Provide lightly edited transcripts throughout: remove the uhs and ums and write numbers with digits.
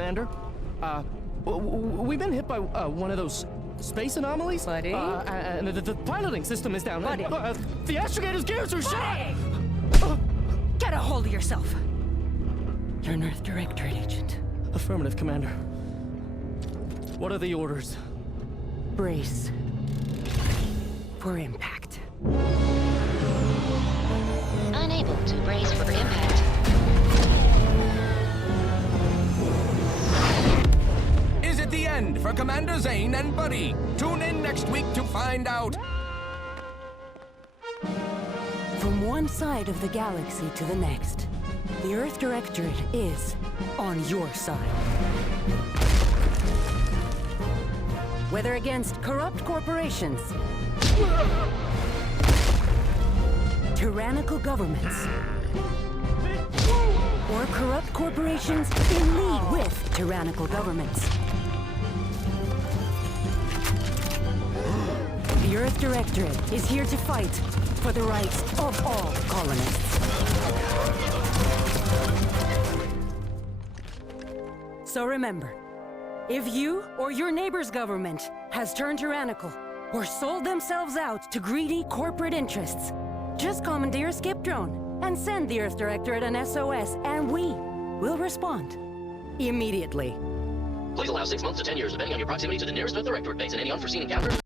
Commander. We've been hit by one of those space anomalies. Buddy? And the piloting system is down. Buddy? The astrogator's gears are shot! Get a hold of yourself! You're an Earth Direktorat agent. Affirmative, Commander. What are the orders? Brace for impact. Unable to brace for impact. Is it the end for Commander Zane and Buddy? Tune in next week to find out. From one side of the galaxy to the next, the Earth Direktorat is on your side. Whether against corrupt corporations, tyrannical governments, or corrupt corporations in league with tyrannical governments, the Earth Direktorat is here to fight for the rights of all colonists. So remember, if you or your neighbor's government has turned tyrannical or sold themselves out to greedy corporate interests, just commandeer a skip drone and send the Earth Direktorat an SOS, and we will respond immediately. Please allow 6 months to 10 years, depending on your proximity to the nearest Earth Direktorat base and any unforeseen encounters.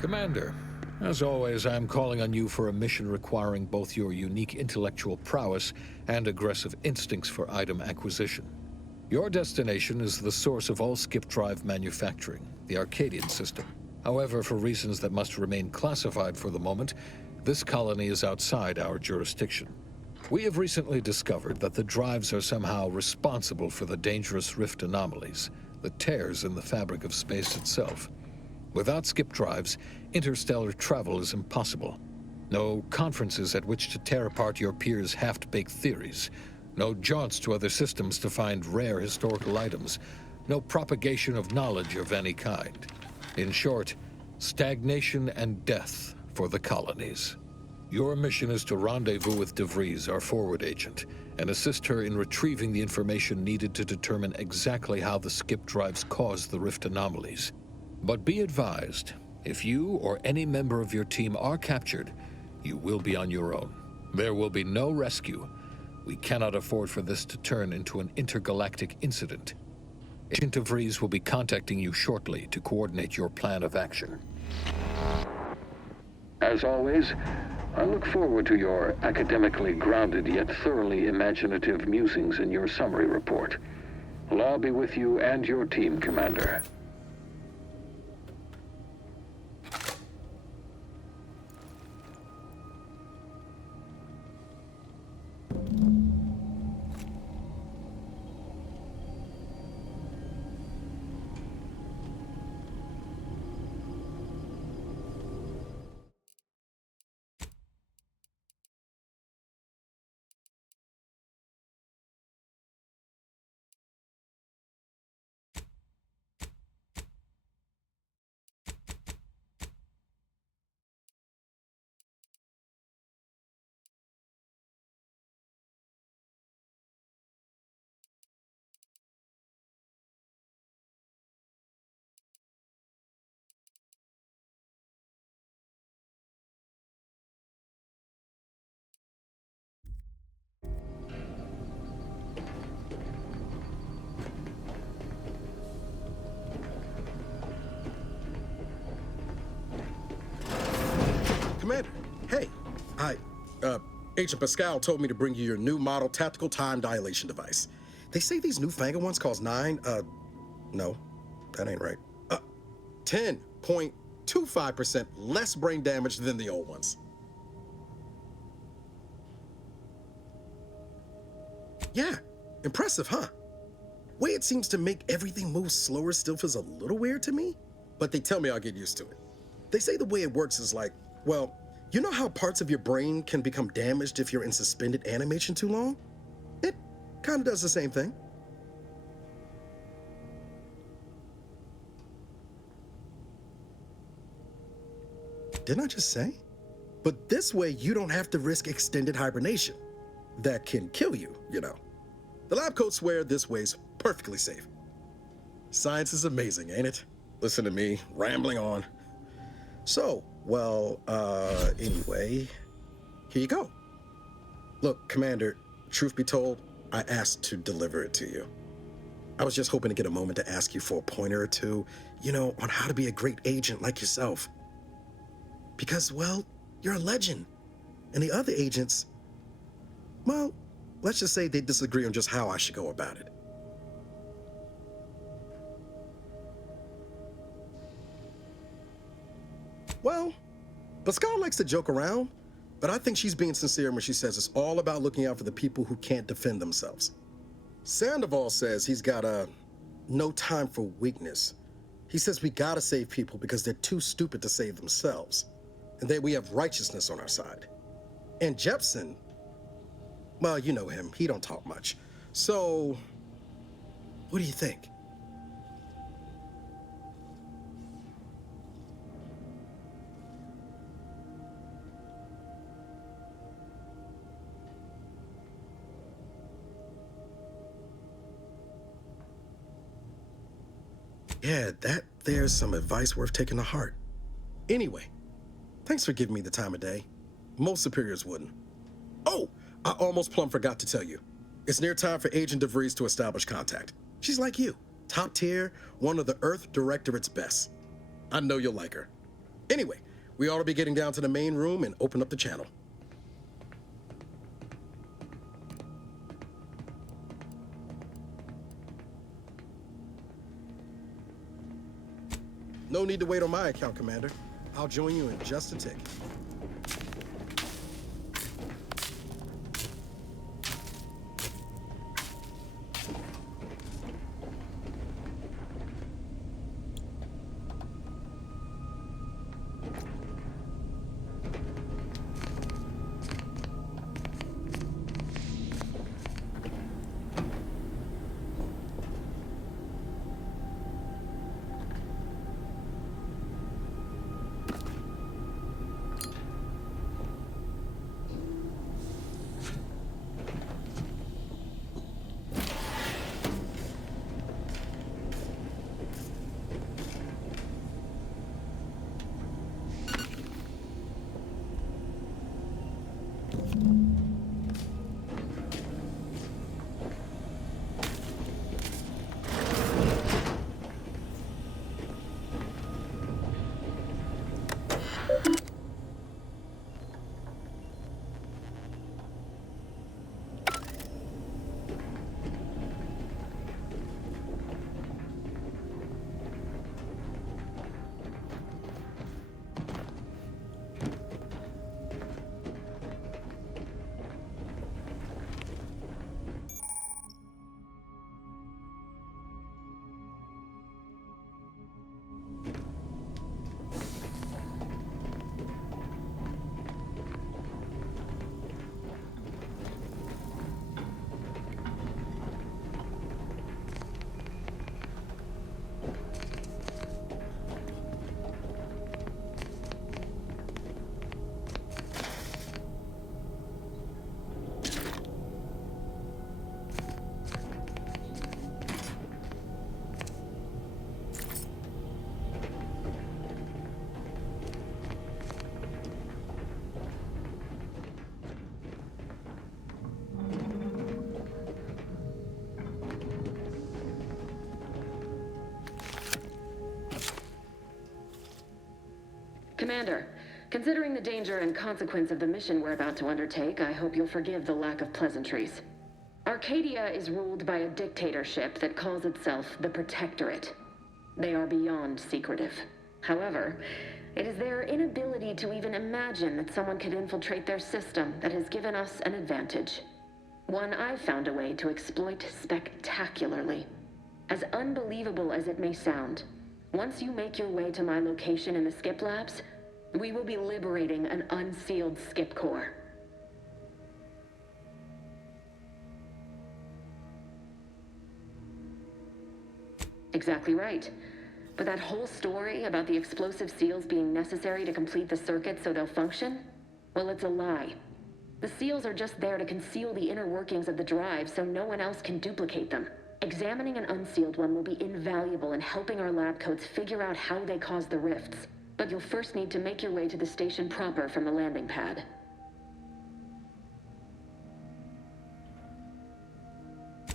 Commander, as always, I'm calling on you for a mission requiring both your unique intellectual prowess and aggressive instincts for item acquisition. Your destination is the source of all skip drive manufacturing, the Arcadian system. However, for reasons that must remain classified for the moment, this colony is outside our jurisdiction. We have recently discovered that the drives are somehow responsible for the dangerous rift anomalies, the tears in the fabric of space itself. Without skip drives, interstellar travel is impossible. No conferences at which to tear apart your peers' half-baked theories. No jaunts to other systems to find rare historical items. No propagation of knowledge of any kind. In short, stagnation and death for the colonies. Your mission is to rendezvous with DeVries, our forward agent, and assist her in retrieving the information needed to determine exactly how the skip drives caused the rift anomalies. But be advised, if you or any member of your team are captured, you will be on your own. There will be no rescue. We cannot afford for this to turn into an intergalactic incident. Agent DeVries will be contacting you shortly to coordinate your plan of action. As always, I look forward to your academically grounded yet thoroughly imaginative musings in your summary report. Law be with you and your team, Commander. Commander, hey, Agent Pascal told me to bring you your new model tactical time dilation device. They say these newfangled ones cause no, that ain't right. 10.25% less brain damage than the old ones. Yeah, impressive, huh? Way it seems to make everything move slower still feels a little weird to me, but they tell me I'll get used to it. They say the way it works is like, well, you know how parts of your brain can become damaged if you're in suspended animation too long? It kind of does the same thing. Didn't I just say? But this way you don't have to risk extended hibernation. That can kill you, you know. The lab coats swear this way's perfectly safe. Science is amazing, ain't it? Listen to me, rambling on. So, well, anyway, here you go. Look, Commander, truth be told, I asked to deliver it to you. I was just hoping to get a moment to ask you for a pointer or two, you know, on how to be a great agent like yourself. Because, well, you're a legend. And the other agents, well, let's just say they disagree on just how I should go about it. Well, Pascal likes to joke around, but I think she's being sincere when she says it's all about looking out for the people who can't defend themselves. Sandoval says he's got no time for weakness. He says we gotta save people because they're too stupid to save themselves, and that we have righteousness on our side. And Jepson, well, you know him, he don't talk much. So, what do you think? Yeah, there's some advice worth taking to heart. Anyway, thanks for giving me the time of day. Most superiors wouldn't. Oh, I almost plumb forgot to tell you. It's near time for Agent DeVries to establish contact. She's like you, top tier, one of the Earth Directorate's best. I know you'll like her. Anyway, we ought to be getting down to the main room and open up the channel. No need to wait on my account, Commander. I'll join you in just a tick. Commander, considering the danger and consequence of the mission we're about to undertake, I hope you'll forgive the lack of pleasantries. Arcadia is ruled by a dictatorship that calls itself the Protectorate. They are beyond secretive. However, it is their inability to even imagine that someone could infiltrate their system that has given us an advantage. One I've found a way to exploit spectacularly. As unbelievable as it may sound, once you make your way to my location in the Skip Labs, we will be liberating an unsealed Skip core. Exactly right. But that whole story about the explosive seals being necessary to complete the circuit so they'll function? Well, it's a lie. The seals are just there to conceal the inner workings of the drive so no one else can duplicate them. Examining an unsealed one will be invaluable in helping our lab coats figure out how they caused the rifts. But you'll first need to make your way to the station proper from the landing pad.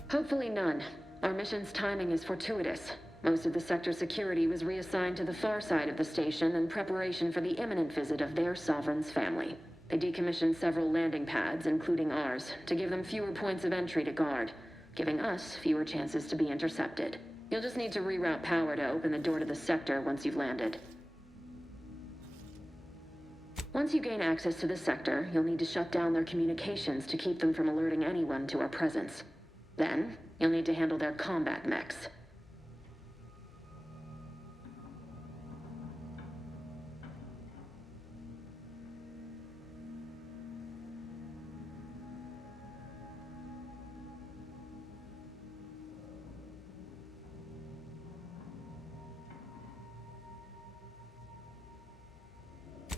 Hopefully none. Our mission's timing is fortuitous. Most of the sector security was reassigned to the far side of the station in preparation for the imminent visit of their sovereign's family. They decommissioned several landing pads, including ours, to give them fewer points of entry to guard, giving us fewer chances to be intercepted. You'll just need to reroute power to open the door to the sector once you've landed. Once you gain access to the sector, you'll need to shut down their communications to keep them from alerting anyone to our presence. Then, you'll need to handle their combat mechs.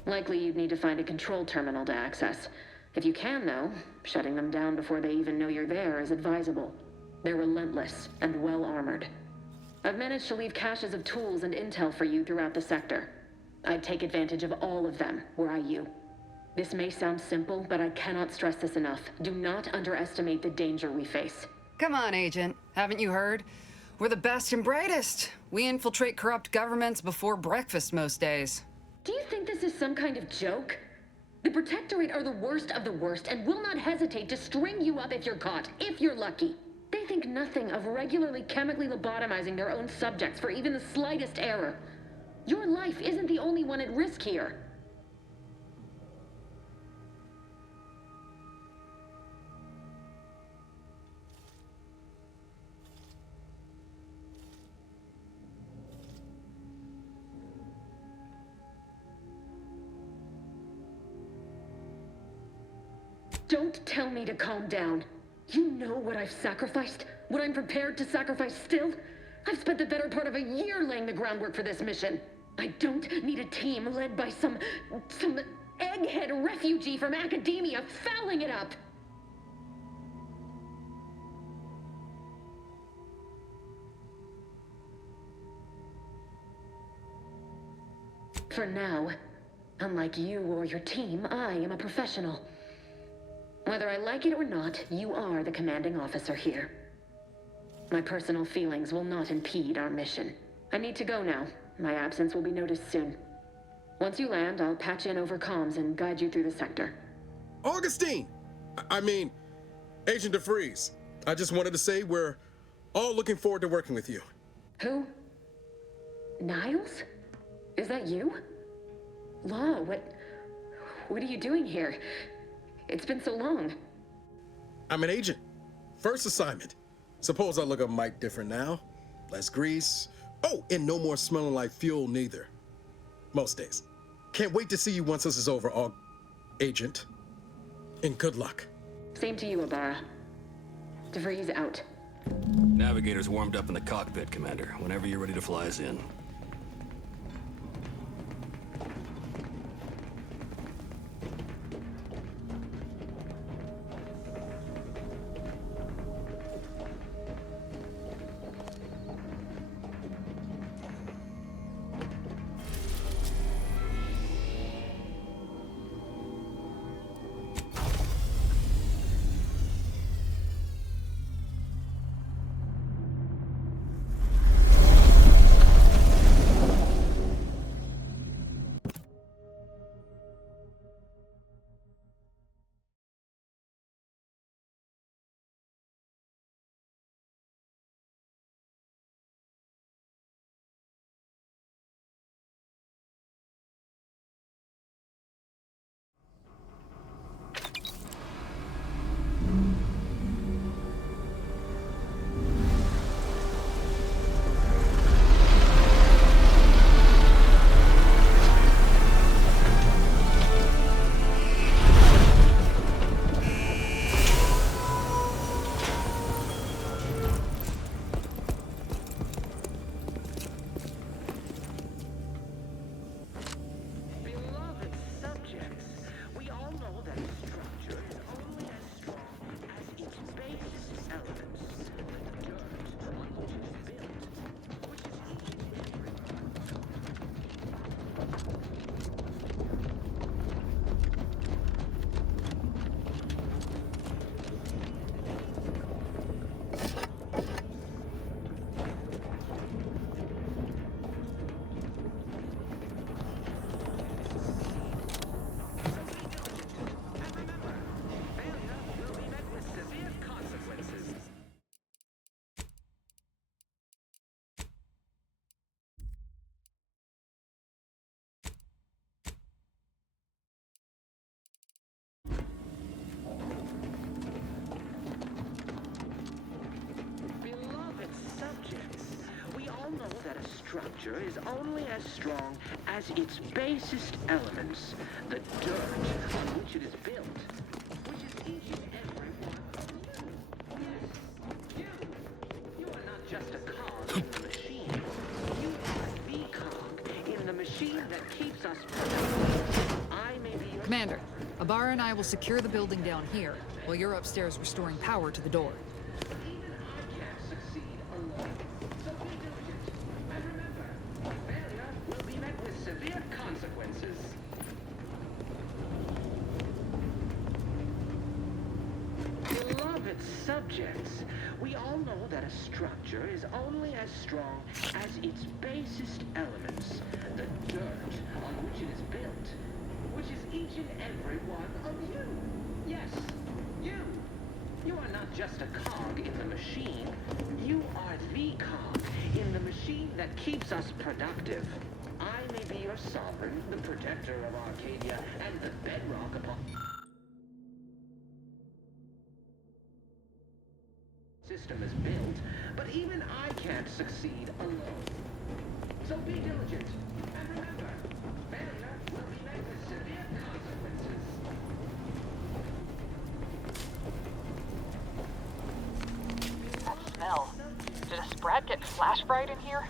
Likely you'd need to find a control terminal to access. If you can, though, shutting them down before they even know you're there is advisable. They're relentless and well-armored. I've managed to leave caches of tools and intel for you throughout the sector. I'd take advantage of all of them, were I you. This may sound simple, but I cannot stress this enough. Do not underestimate the danger we face. Come on, Agent. Haven't you heard? We're the best and brightest. We infiltrate corrupt governments before breakfast most days. Do you think this is some kind of joke? The Protectorate are the worst of the worst and will not hesitate to string you up if you're caught, if you're lucky. They think nothing of regularly chemically lobotomizing their own subjects for even the slightest error. Your life isn't the only one at risk here. Don't tell me to calm down. You know what I've sacrificed? What I'm prepared to sacrifice still? I've spent the better part of a year laying the groundwork for this mission. I don't need a team led by some egghead refugee from academia fouling it up. For now, unlike you or your team, I am a professional. Whether I like it or not, you are the commanding officer here. My personal feelings will not impede our mission. I need to go now. My absence will be noticed soon. Once you land, I'll patch in over comms and guide you through the sector. Augustine! I mean, Agent DeFreeze. I just wanted to say we're all looking forward to working with you. Who? Niles? Is that you? Law, what are you doing here? It's been so long. I'm an agent. First assignment. Suppose I look a mite different now. Less grease. Oh, and no more smelling like fuel neither. Most days. Can't wait to see you once this is over, Agent. And good luck. Same to you, Ibarra. DeFreeze out. Navigator's warmed up in the cockpit, Commander. Whenever you're ready to fly us in. Structure is only as strong as its basest elements, the dirt on which it is built, which is each and every one of you. Yes, you are not just a cog in the machine. You are the cog in the machine that keeps us productive. I may be your... Commander, Ibarra and I will secure the building down here, while you're upstairs restoring power to the door. Beloved subjects, we all know that a structure is only as strong as its basest elements, the dirt on which it is built, which is each and every one of you. Yes, you. You are not just a cog in the machine. You are the cog in the machine that keeps us productive. I may be your sovereign, the protector of Arcadia, and the bedrock upon system is built, but even I can't succeed alone. So be diligent, and remember, failure will be met with severe consequences. That smell. Did a sprat get flash fried in here?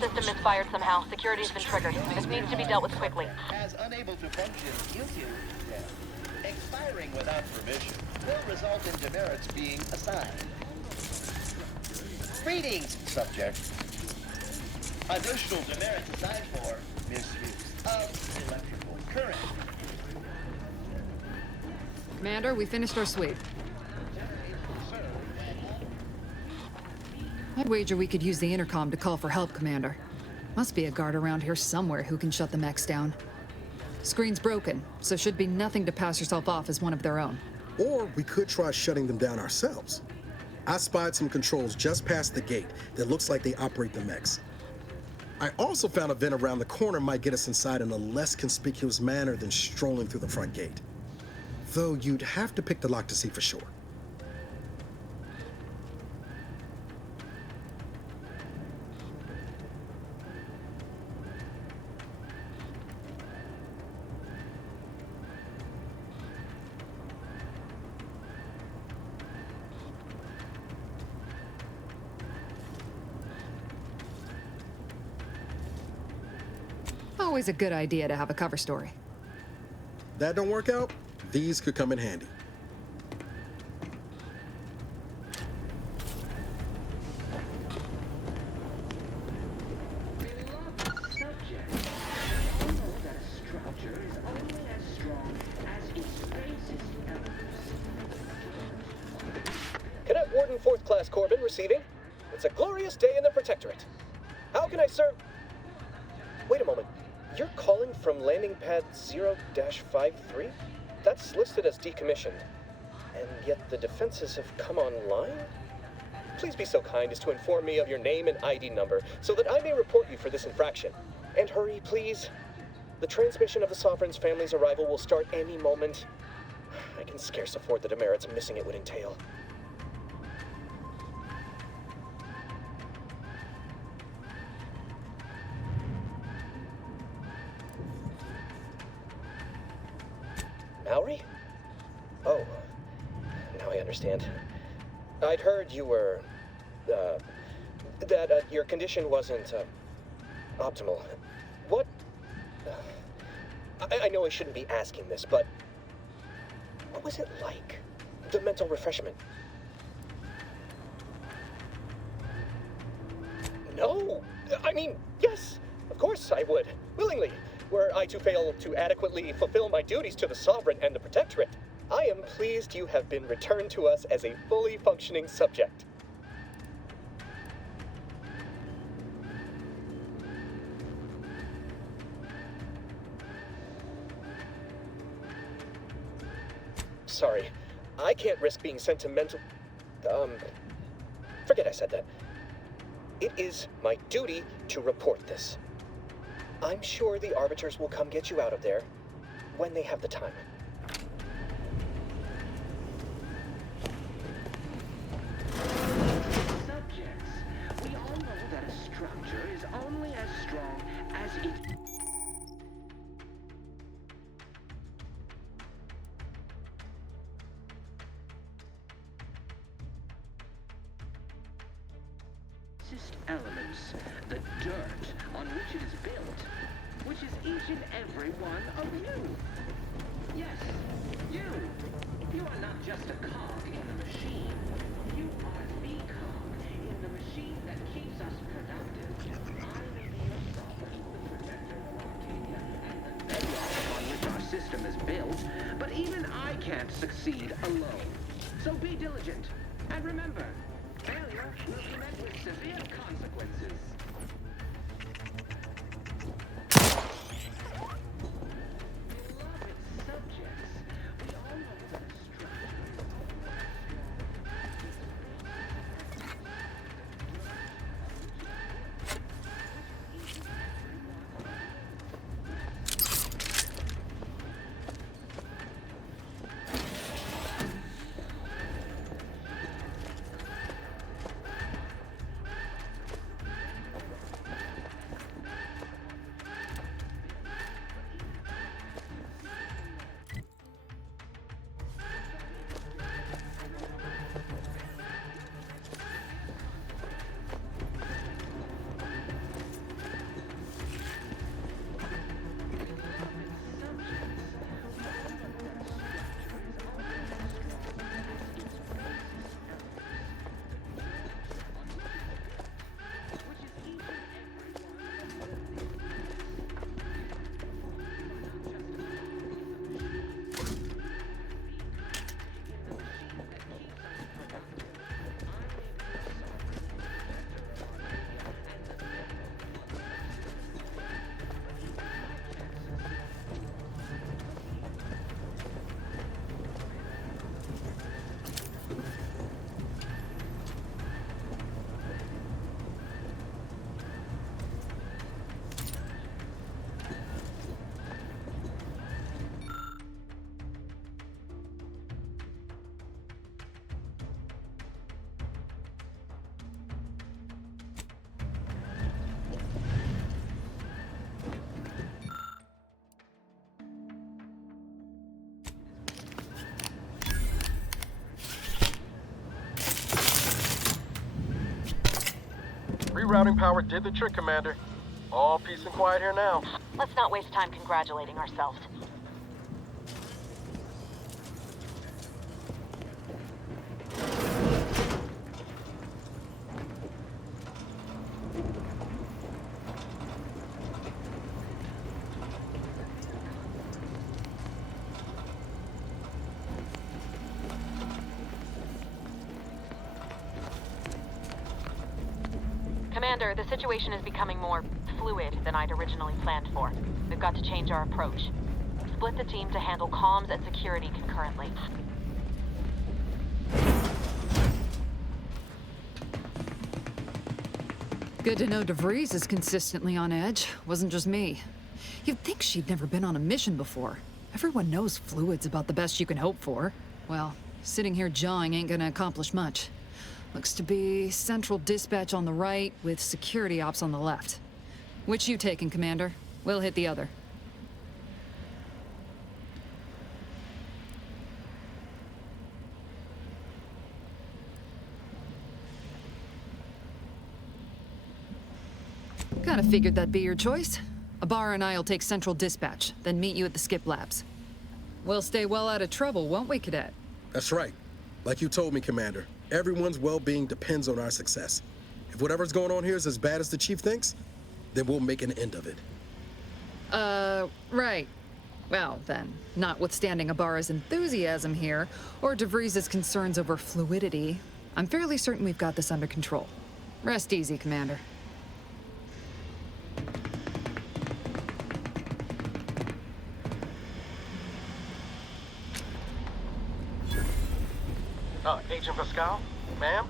System misfired somehow. Security's been triggered. This needs to be dealt with quickly. As unable to function due to expiring without permission will result in demerits being assigned. Greetings, subject. Additional demerits assigned for misuse of electrical current. Commander, we finished our sweep. I'd wager we could use the intercom to call for help, Commander. Must be a guard around here somewhere who can shut the mechs down. Screen's broken, so should be nothing to pass yourself off as one of their own. Or we could try shutting them down ourselves. I spied some controls just past the gate that looks like they operate the mechs. I also found a vent around the corner might get us inside in a less conspicuous manner than strolling through the front gate. Though you'd have to pick the lock to see for sure. Always a good idea to have a cover story. That don't work out, these could come in handy. Cadet Warden 4th Class Corbin receiving. It's a glorious day in the Protectorate. How can I serve? Wait a moment. You're calling from landing pad 0-53? That's listed as decommissioned. And yet the defenses have come online? Please be so kind as to inform me of your name and ID number so that I may report you for this infraction. And hurry, please. The transmission of the Sovereign's family's arrival will start any moment. I can scarce afford the demerits missing it would entail. Maori? Oh, now I understand. I'd heard you were, that your condition wasn't, optimal. What? I know I shouldn't be asking this, but what was it like? The mental refreshment? No! I mean, yes! Of course I would. Willingly. Were I to fail to adequately fulfill my duties to the Sovereign and the Protectorate, I am pleased you have been returned to us as a fully functioning subject. Sorry, I can't risk being sentimental. Forget I said that. It is my duty to report this. I'm sure the Arbiters will come get you out of there when they have the time. Subjects, we all know that a structure is only as strong as its basest elements, the dirt on which it is built, which is each and every one of you. Yes, you. You are not just a cog in the machine. You are the cog in the machine that keeps us productive. I will be your sovereign, the protector of Arcadia, and the bedrock upon which our system is built. But even I can't succeed alone. So be diligent. And remember, failure will be met with severe consequences. Rerouting power did the trick, Commander. All peace and quiet here now. Let's not waste time congratulating ourselves. Commander, the situation is becoming more fluid than I'd originally planned for. We've got to change our approach. Split the team to handle comms and security concurrently. Good to know DeVries is consistently on edge. Wasn't just me. You'd think she'd never been on a mission before. Everyone knows fluid's about the best you can hope for. Well, sitting here jawing ain't gonna accomplish much. Looks to be central dispatch on the right with security ops on the left. Which you taking, Commander? We'll hit the other. Kinda figured that'd be your choice. Ibarra and I'll take central dispatch, then meet you at the skip labs. We'll stay well out of trouble, won't we, Cadet? That's right. Like you told me, Commander. Everyone's well-being depends on our success. If whatever's going on here is as bad as the Chief thinks, then we'll make an end of it. Right. Well, then, notwithstanding Ibarra's enthusiasm here, or DeVries' concerns over fluidity, I'm fairly certain we've got this under control. Rest easy, Commander. Agent Pascal, ma'am,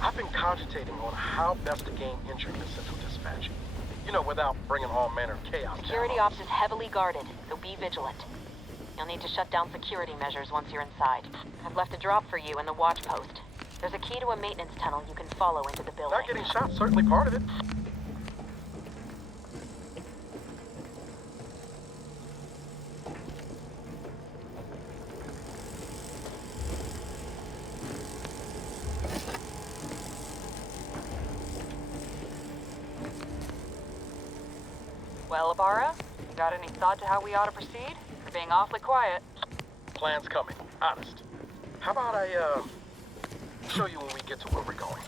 I've been cogitating on how best to gain entry into Central Dispatch. You know, without bringing all manner of chaos. Security ops is heavily guarded, so be vigilant. You'll need to shut down security measures once you're inside. I've left a drop for you in the watch post. There's a key to a maintenance tunnel you can follow into the building. Not getting shot, certainly part of it. Well, Ibarra, you got any thought to how we ought to proceed? You're being awfully quiet. Plan's coming, honest. How about I, show you when we get to where we're going?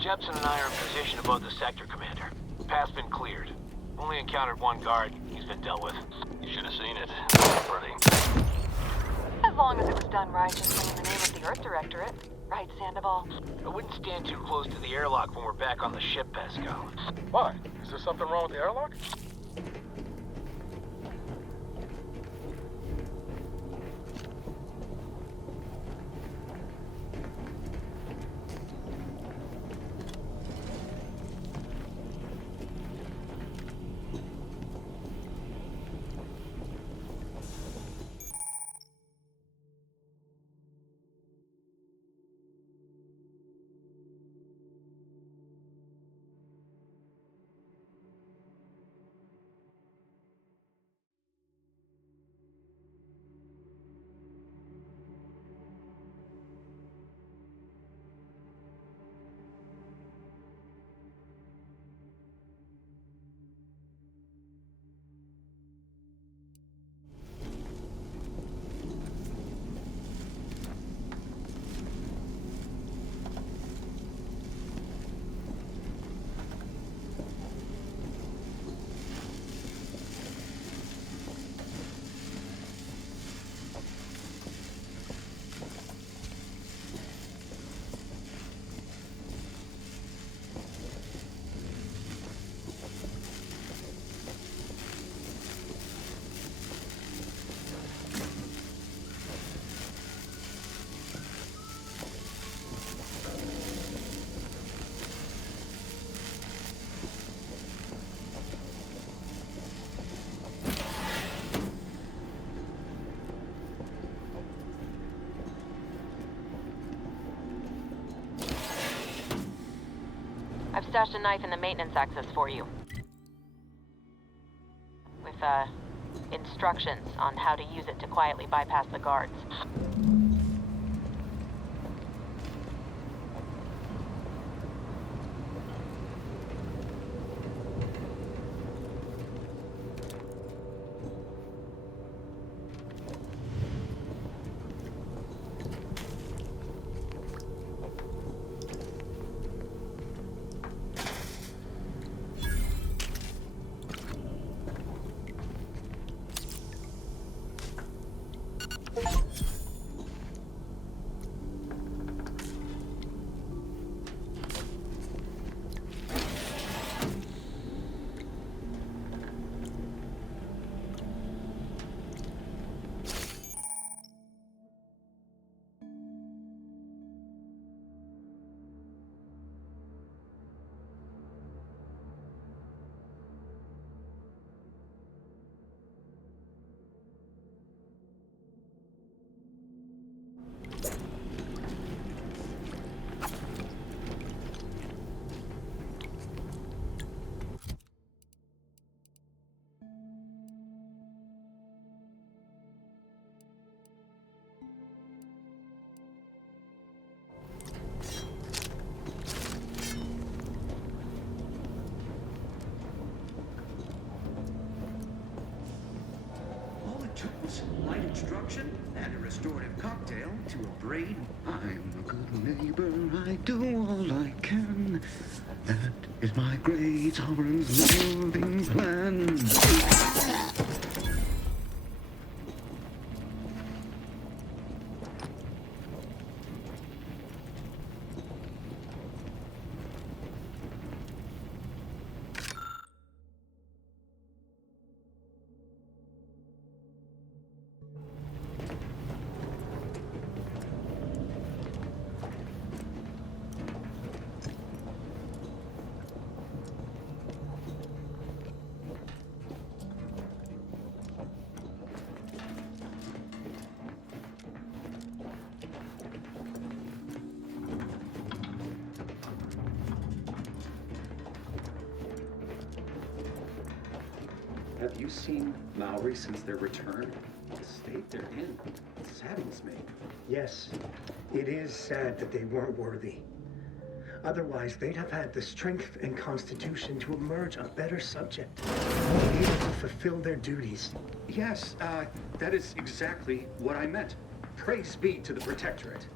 Jepson and I are in position above the sector, Commander. Path's been cleared. Only encountered one guard. He's been dealt with. You should have seen it. Pretty. As long as it was done righteously in the name of the Earth Directorate. Right, Sandoval? I wouldn't stand too close to the airlock when we're back on the ship, Pascal. Why? Is there something wrong with the airlock? I've stashed a knife in the maintenance access for you. With, instructions on how to use it to quietly bypass the guards. tools, light instruction, and a restorative cocktail to abrade. I'm a good neighbor, I do all I can. That is my great sovereign's living plan. Have you seen Maori since their return? The state they're in saddens me. Yes, it is sad that they weren't worthy. Otherwise, they'd have had the strength and constitution to emerge a better subject, able to fulfill their duties. Yes, that is exactly what I meant. Praise be to the Protectorate.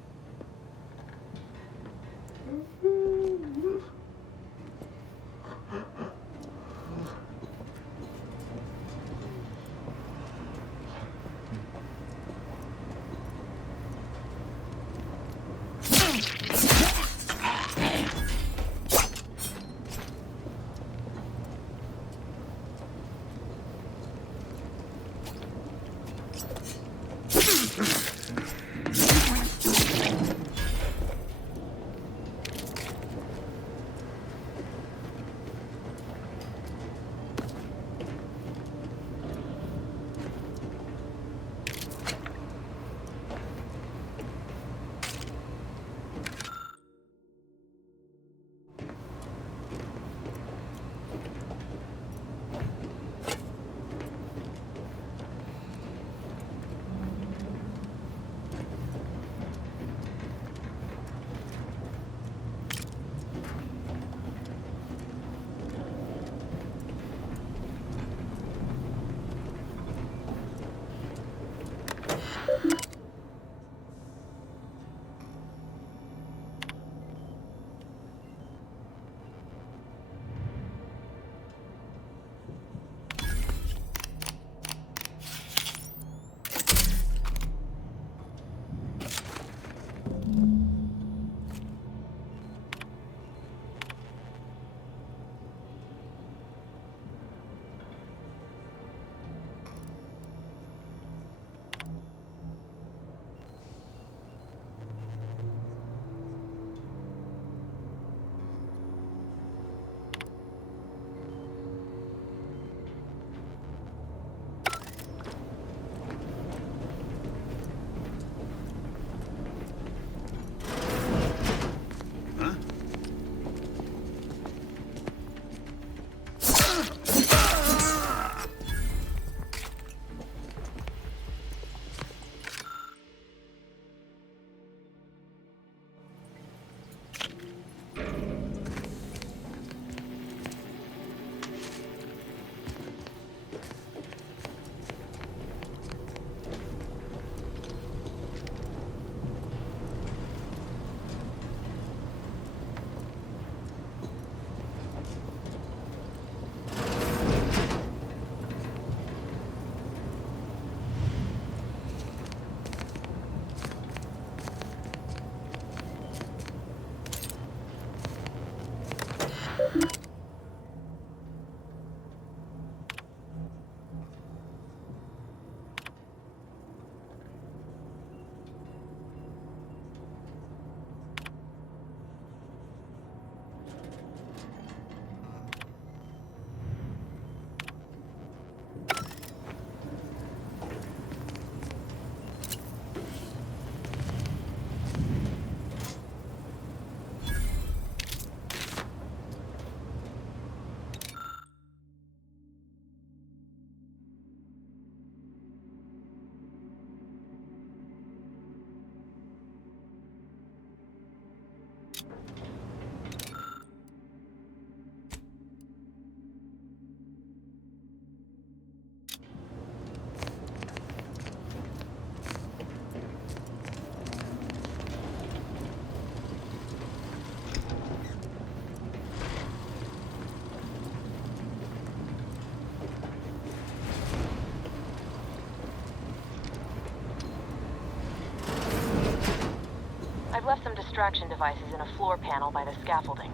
extraction devices in a floor panel by the scaffolding.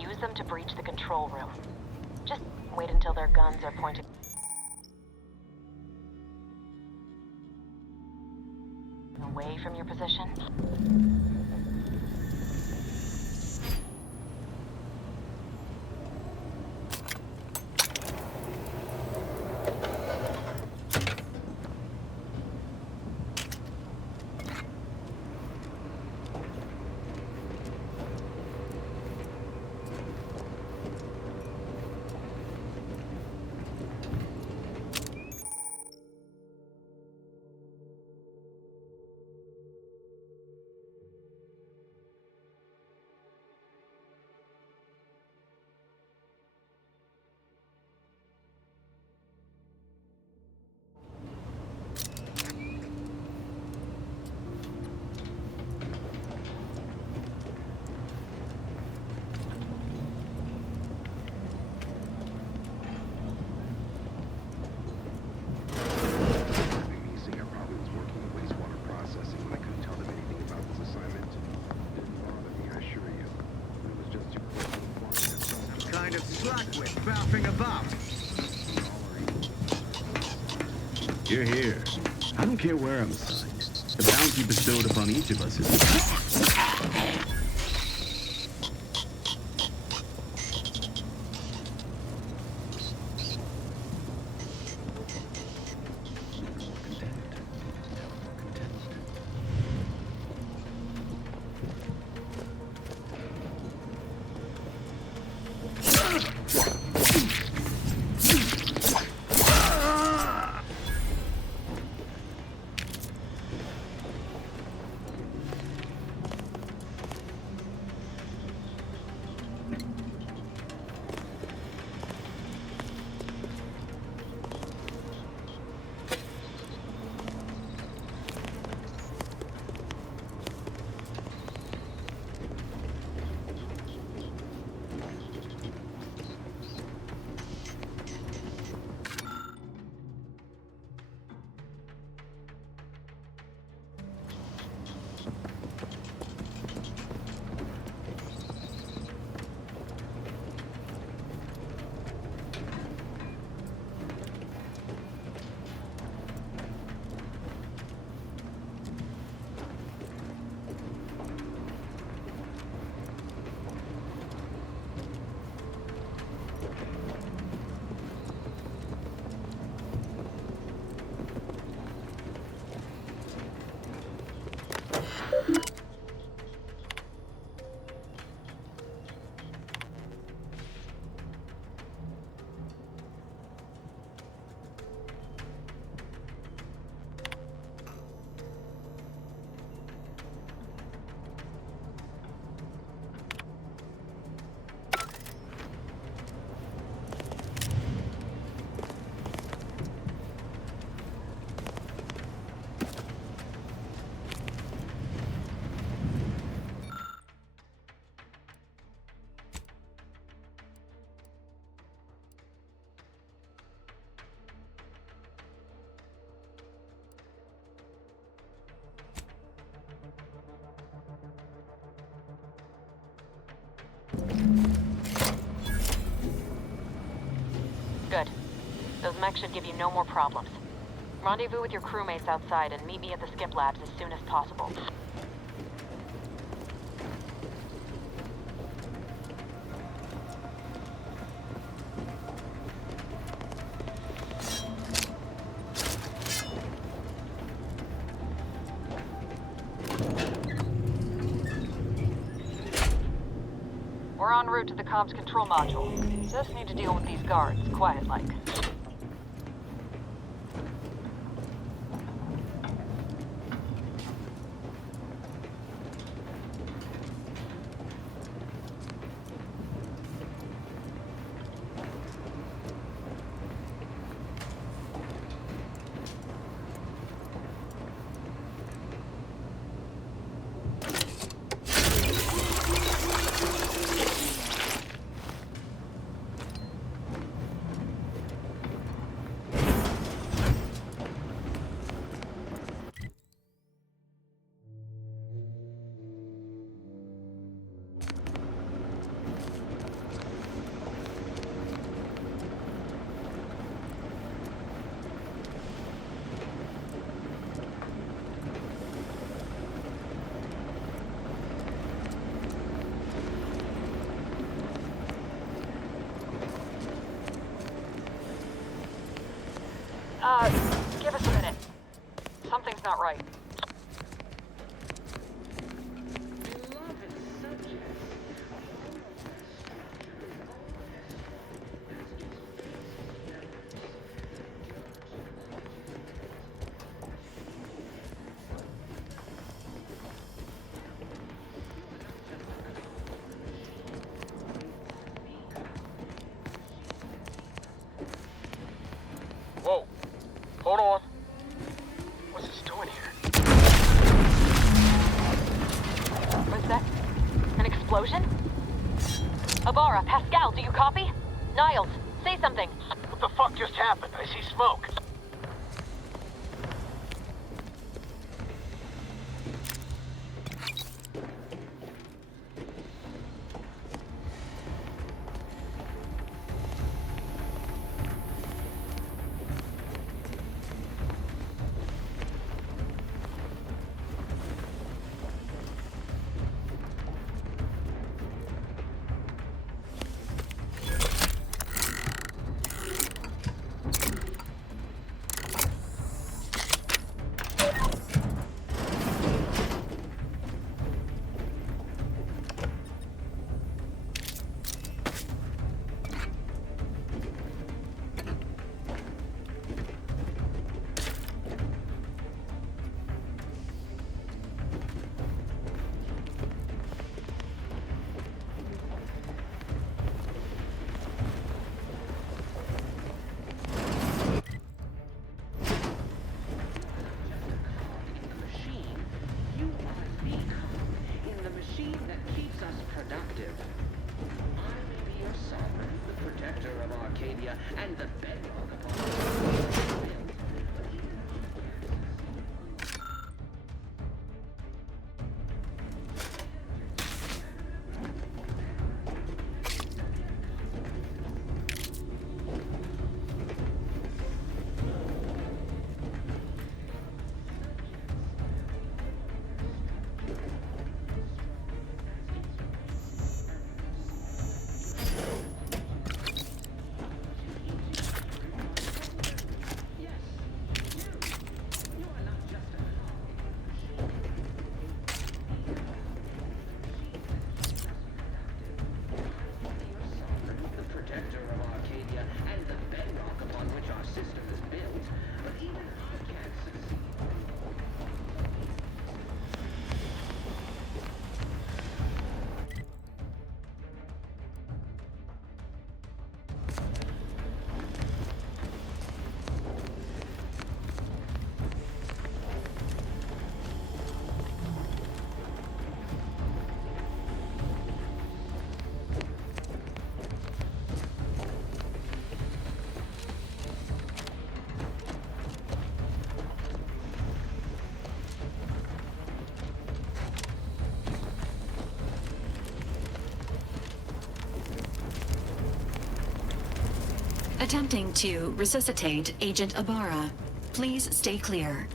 Use them to breach the control room. Just wait until their guns are pointed... away from your position. Bouncing about. You're here. I don't care where I'm assigned. The bounty bestowed upon each of us is... Good. Those mechs should give you no more problems. Rendezvous with your crewmates outside and meet me at the skip labs as soon as possible. We're en route to the comms control module. Just need to deal with these guards, quiet-like. Give us a minute. Something's not right. Whoa. Hold on. What's this doing here? Was that an explosion? Abara, Pascal, do you copy? Niles, say something. What the fuck just happened? I see smoke. And the bedrock upon Attempting to resuscitate Agent Abara. Please stay clear.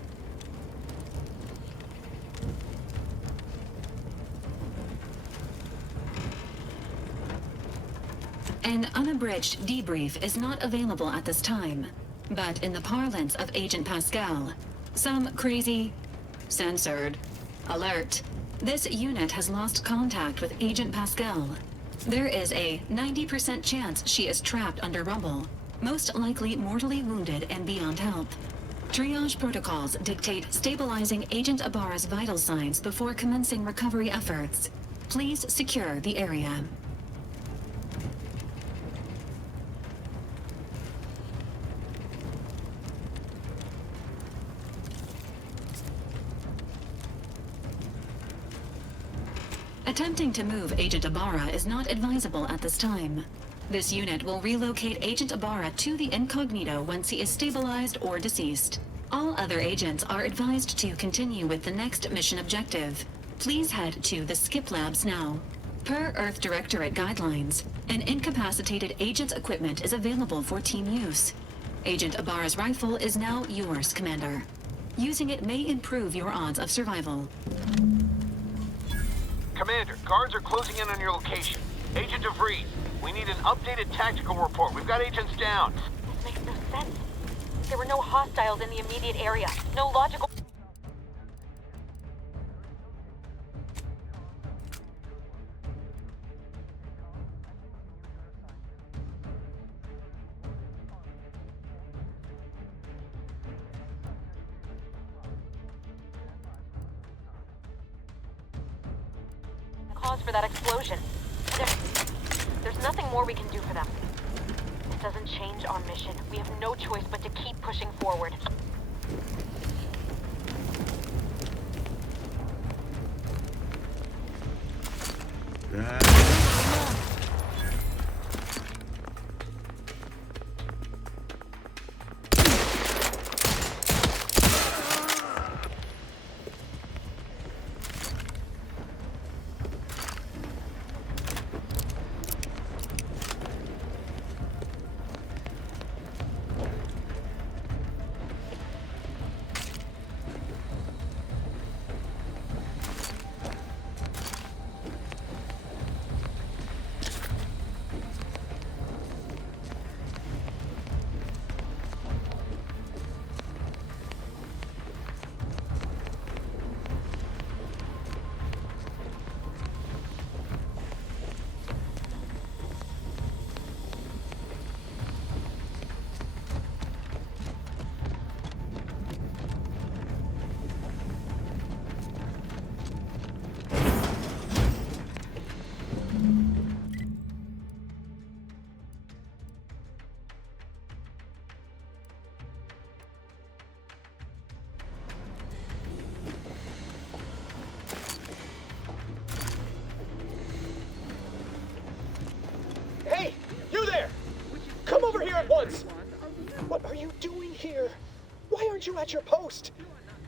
An unabridged debrief is not available at this time, but in the parlance of Agent Pascal, some crazy, censored, alert. This unit has lost contact with Agent Pascal. There is a 90% chance she is trapped under rubble, most likely mortally wounded and beyond help. Triage protocols dictate stabilizing Agent Abara's vital signs before commencing recovery efforts. Please secure the area. Attempting to move Agent Abara is not advisable at this time. This unit will relocate Agent Abara to the incognito once he is stabilized or deceased. All other agents are advised to continue with the next mission objective. Please head to the Skip Labs now. Per Earth Direktorat guidelines, an incapacitated agent's equipment is available for team use. Agent Abara's rifle is now yours, Commander. Using it may improve your odds of survival. Commander, guards are closing in on your location. Agent DeVries, we need an updated tactical report. We've got agents down. This makes no sense. There were no hostiles hostiles in the immediate area. No logical... cause for that explosion. There's nothing more we can do for them. It doesn't change our mission. We have no choice but to keep pushing forward. Hey, you there! Come over here at once! What are you doing here? Why aren't you at your post?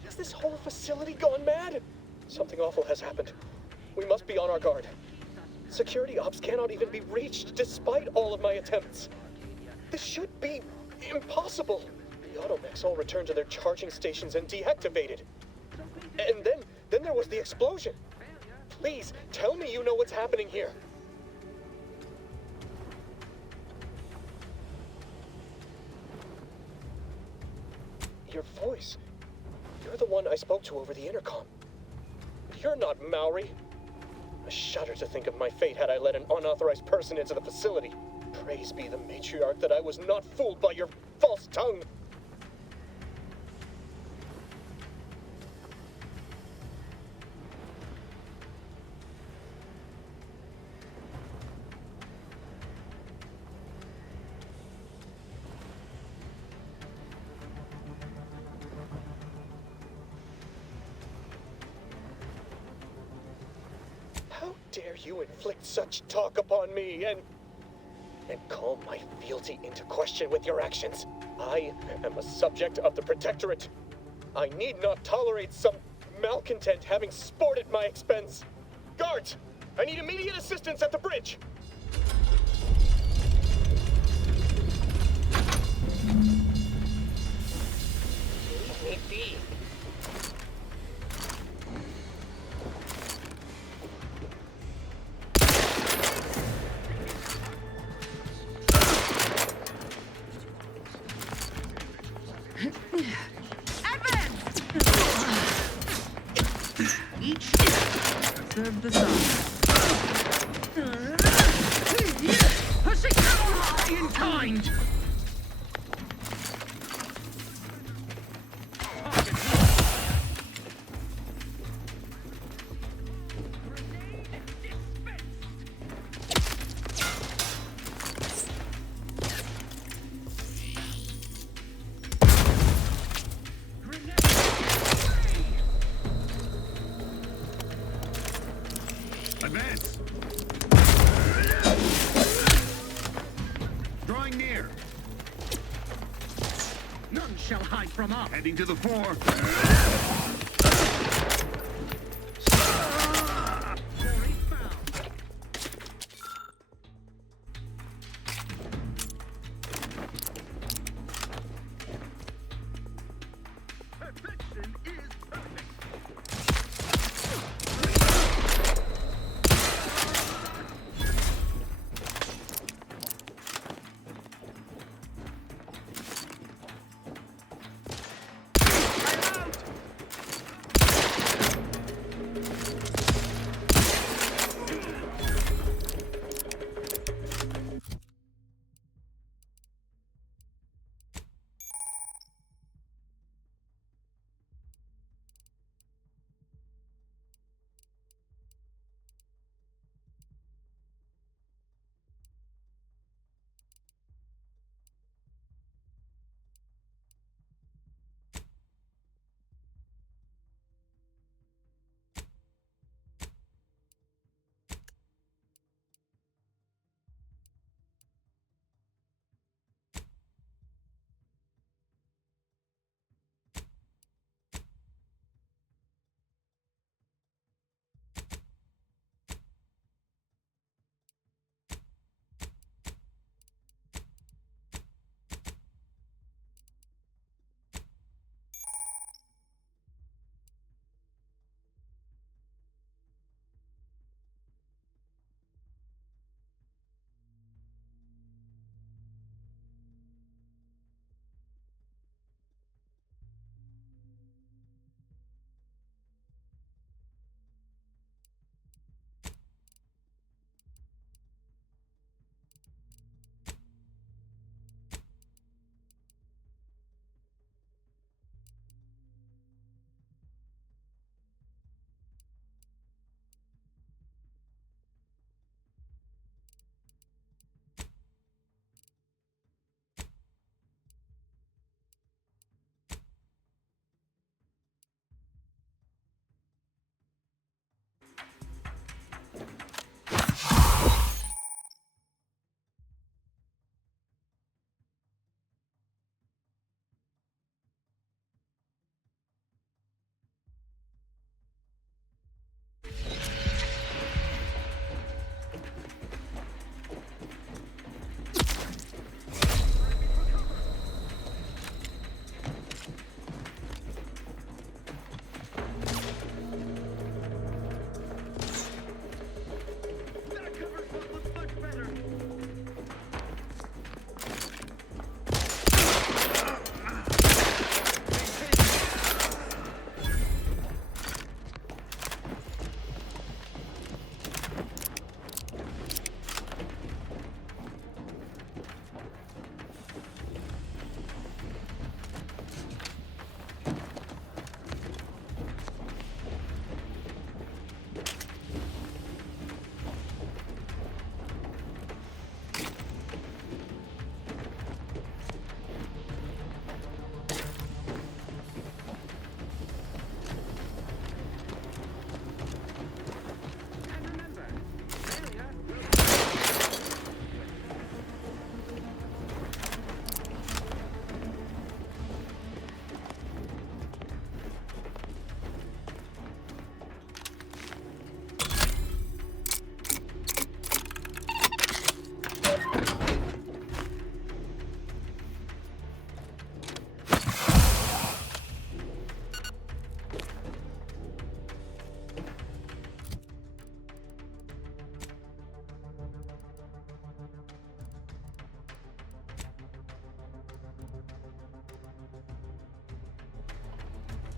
Has this whole facility gone mad? Something awful has happened. We must be on our guard. Security ops cannot even be reached despite all of my attempts. This should be impossible. The automechs all returned to their charging stations and deactivated. And then there was the explosion. Please, tell me you know what's happening here. Your voice. You're the one I spoke to over the intercom. You're not Maori. I shudder to think of my fate had I let an unauthorized person into the facility. Praise be the matriarch that I was not fooled by your false tongue. How dare you inflict such talk upon me and call my fealty into question with your actions? I am a subject of the Protectorate. I need not tolerate some malcontent having sport at my expense. Guards, I need immediate assistance at the bridge. Leave me be. Serve the sun. Pushing in kind. Advance! Drawing near. None shall hide from us. Heading to the fore.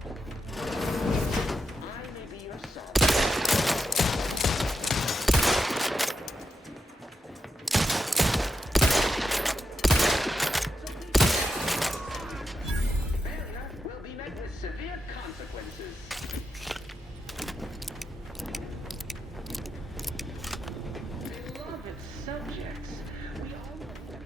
I may be your son. Failure will be met with severe consequences. Beloved subjects, we all know that.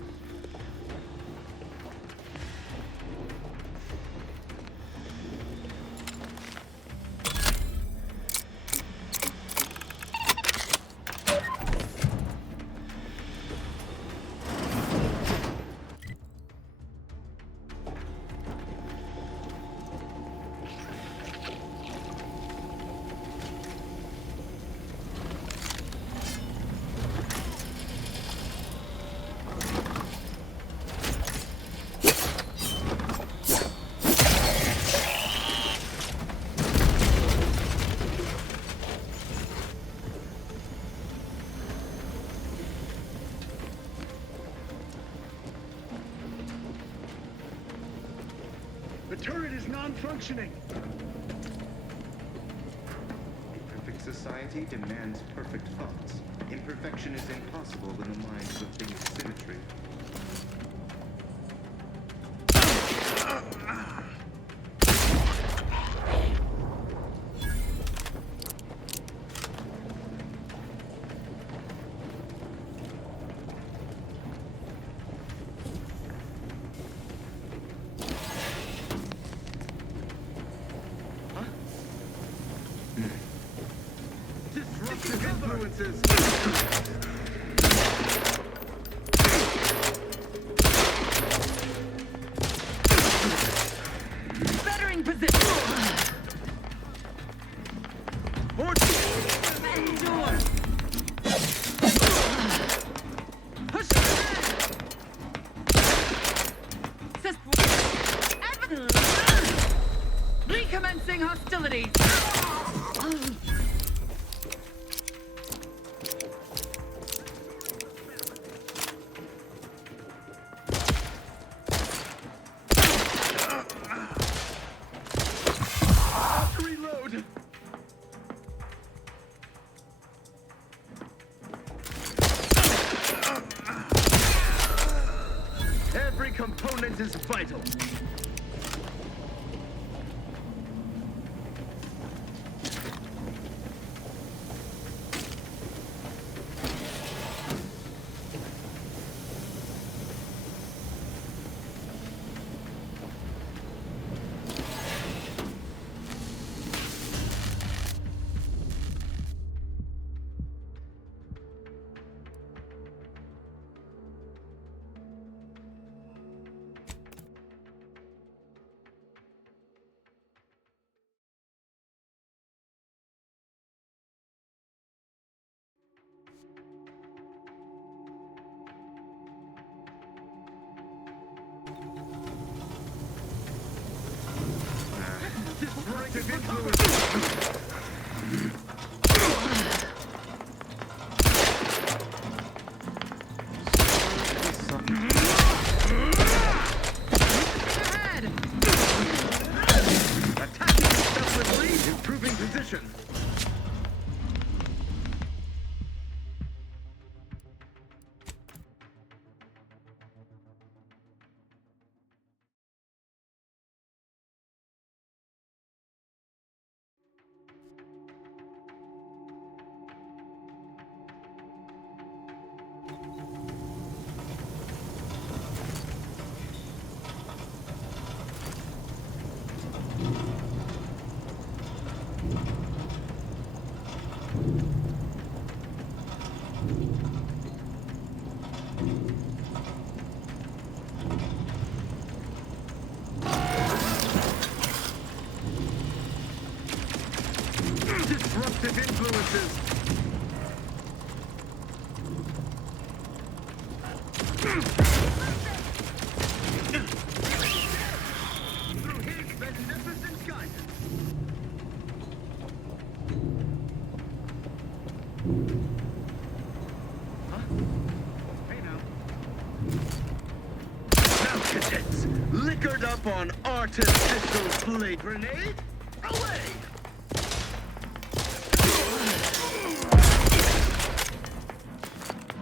The turret is non-functioning. A perfect society demands perfect thoughts. Imperfection is impossible when the mind is a thing of symmetry. Disruptive influences. Bettering position. Endure. Push recommencing hostilities. Reload. Every component is vital. Disruptive influence. Attacking selflessly, improving position. Disruptive influences. Through his magnificent guidance. Huh? Hey now. Now, cadets, liquored up on artificial play grenade.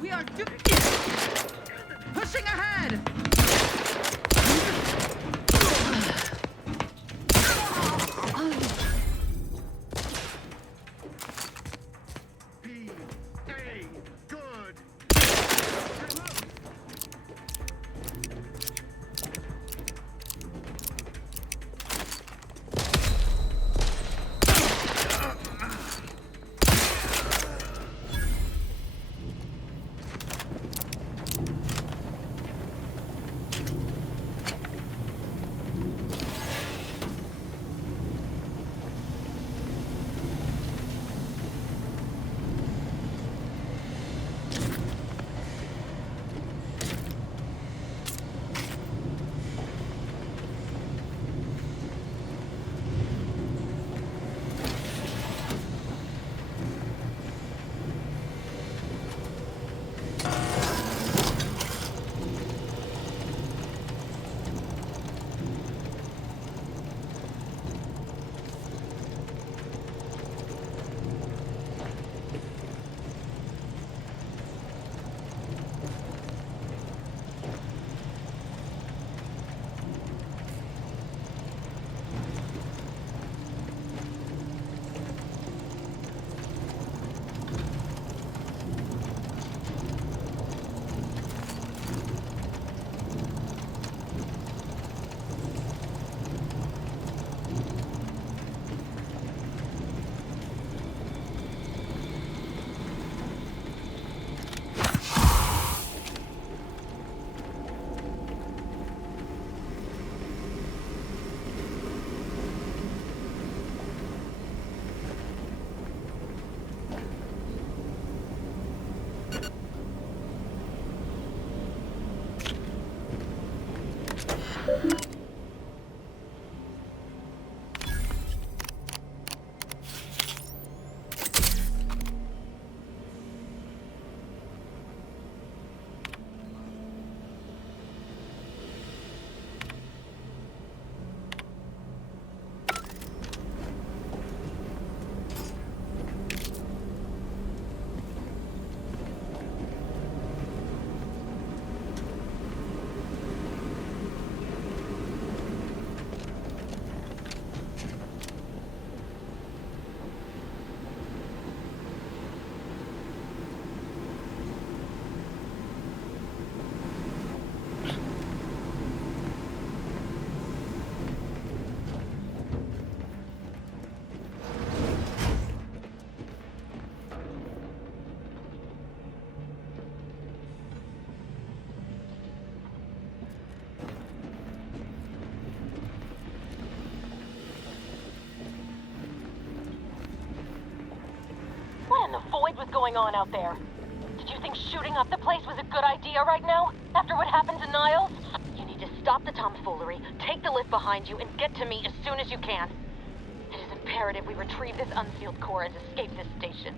We are pushing ahead. What in the void was going on out there? Did you think shooting up the place was a good idea right now? After what happened to Niles? You need to stop the tomfoolery, take the lift behind you, and get to me as soon as you can. It is imperative we retrieve this unsealed core and escape this station.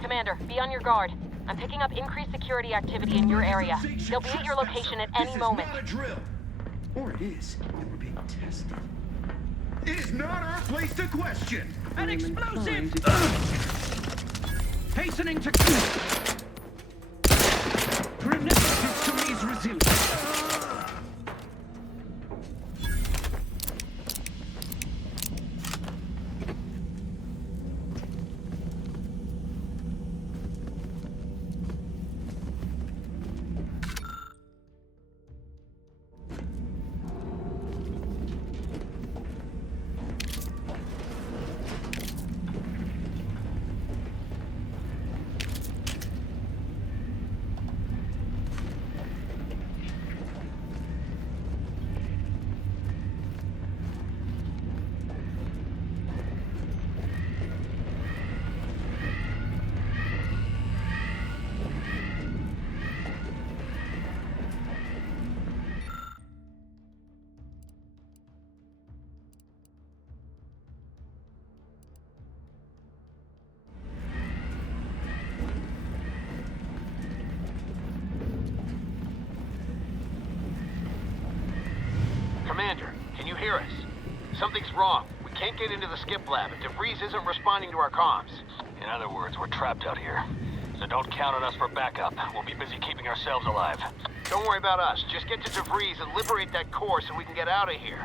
Commander, be on your guard. I'm picking up increased security activity in your area. They'll be at your location at any moment. This is not a drill. Or it is, and we're being tested. It is not our place to question. An explosive! Hastening to... Commander, can you hear us? Something's wrong. We can't get into the skip lab, and DeVries isn't responding to our comms. In other words, we're trapped out here. So don't count on us for backup. We'll be busy keeping ourselves alive. Don't worry about us. Just get to DeVries and liberate that core so we can get out of here.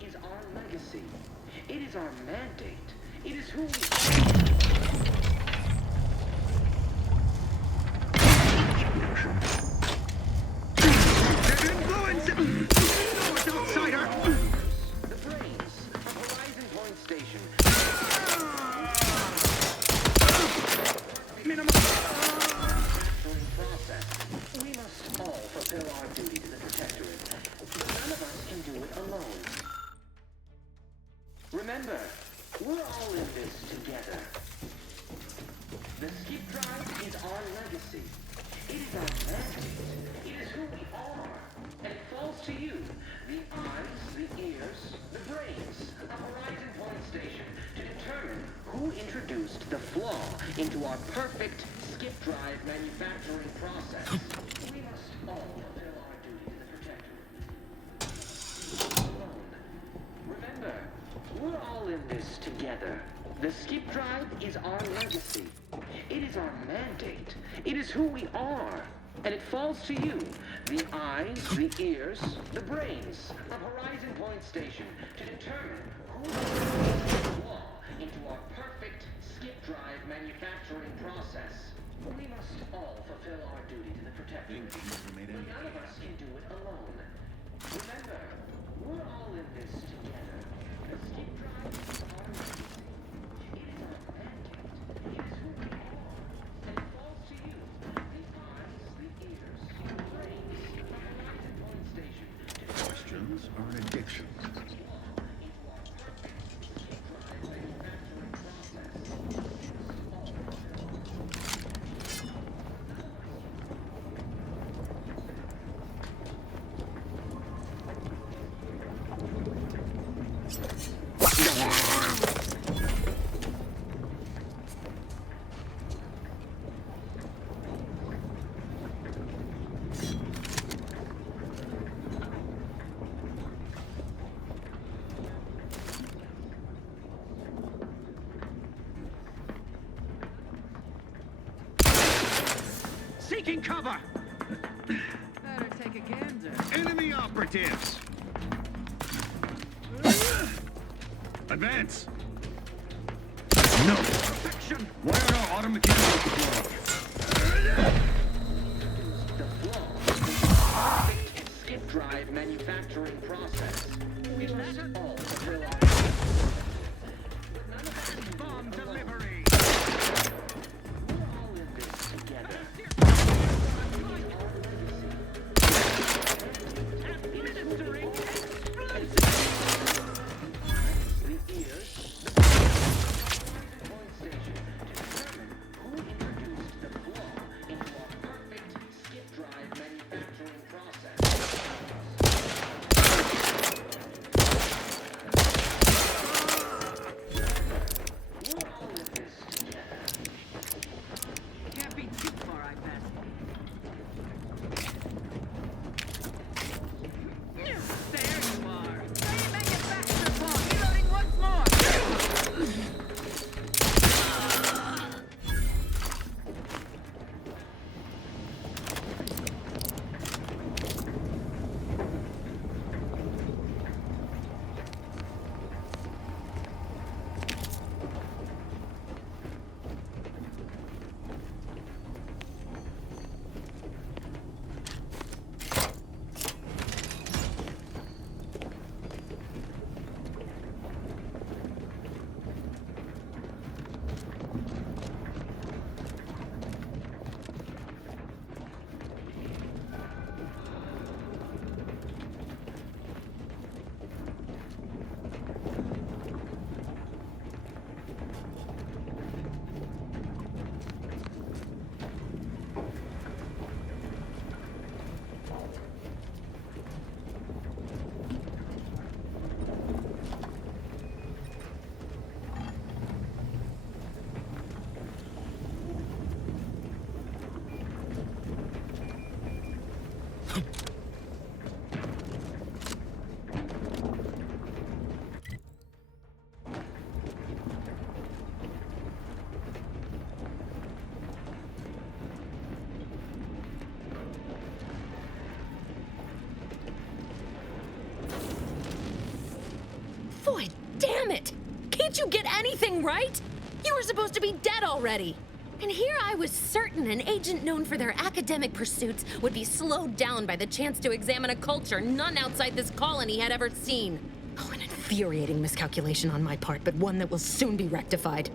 Is our legacy. It is our mandate. It is who we are. Outsider! The brains of Horizon Point Station. Minimum process. We must all fulfill our duty to the Protectorate. None of us can do it alone. Remember, we're all in this together. The skip drive is our legacy. It is our mandate. It is who we are. And it falls to you, the eyes, the ears, the brains of Horizon Point Station, to determine who introduced the flaw into our perfect skip drive manufacturing process. We must all fulfill our duty to the Protectorate. Alone. Remember, we're all in this together. The skip drive is our legacy. It is our mandate. It is who we are. And it falls to you, the eyes, the ears, the brains of Horizon Point Station, to determine who introduced the flaw into our perfect skip drive manufacturing process. We must all fulfill our duty to the Protectorate. But none of us can do it alone. Remember, we're all in this together. The skip drive is our legacy. It is our mandate. It is who we are. And it falls to you, the eyes, the ears, the brains of Horizon Point Station. Questions are an addiction. Seeking cover! Better take a gander. Enemy operatives! Advance! No! Perfection! Why are our auto mechanicals deployed? The flaw in the skip drive manufacturing process. Is that all the bomb delivery? We're all in this together. Administering Boy, damn it! Can't you get anything right? You were supposed to be dead already. And here I was certain an agent known for their academic pursuits would be slowed down by the chance to examine a culture none outside this colony had ever seen. Oh, an infuriating miscalculation on my part, but one that will soon be rectified.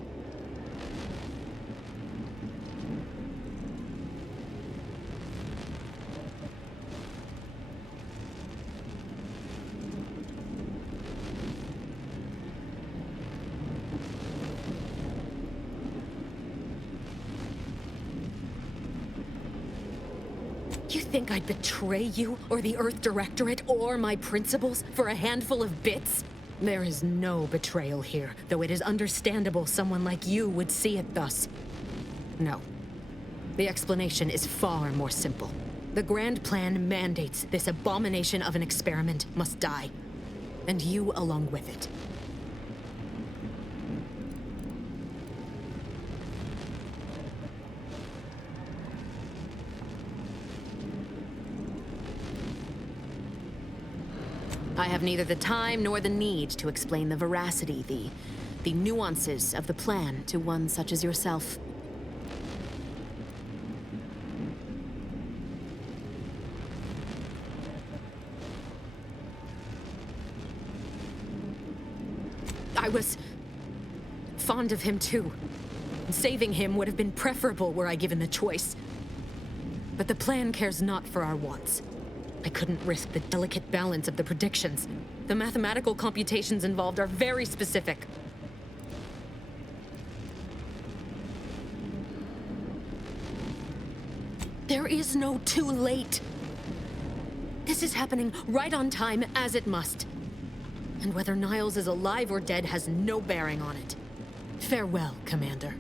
You think I'd betray you, or the Earth Direktorat, or my principals for a handful of bits? There is no betrayal here, though it is understandable someone like you would see it thus. No. The explanation is far more simple. The Grand Plan mandates this abomination of an experiment must die. And you along with it. I have neither the time nor the need to explain the veracity, the nuances of the plan to one such as yourself. I was fond of him too. Saving him would have been preferable were I given the choice. But the plan cares not for our wants. I couldn't risk the delicate balance of the predictions. The mathematical computations involved are very specific. There is no too late. This is happening right on time, as it must. And whether Niles is alive or dead has no bearing on it. Farewell, Commander.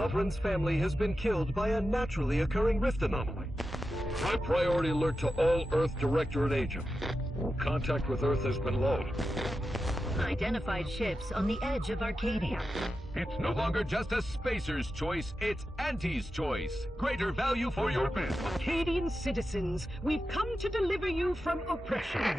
Sovereign's family has been killed by a naturally occurring rift anomaly. High priority alert to all Earth Direktorat agents. Contact with Earth has been low. Identified ships on the edge of Arcadia. It's no longer just a spacer's choice, it's Auntie's choice. Greater value for your bid. Arcadian citizens, we've come to deliver you from oppression.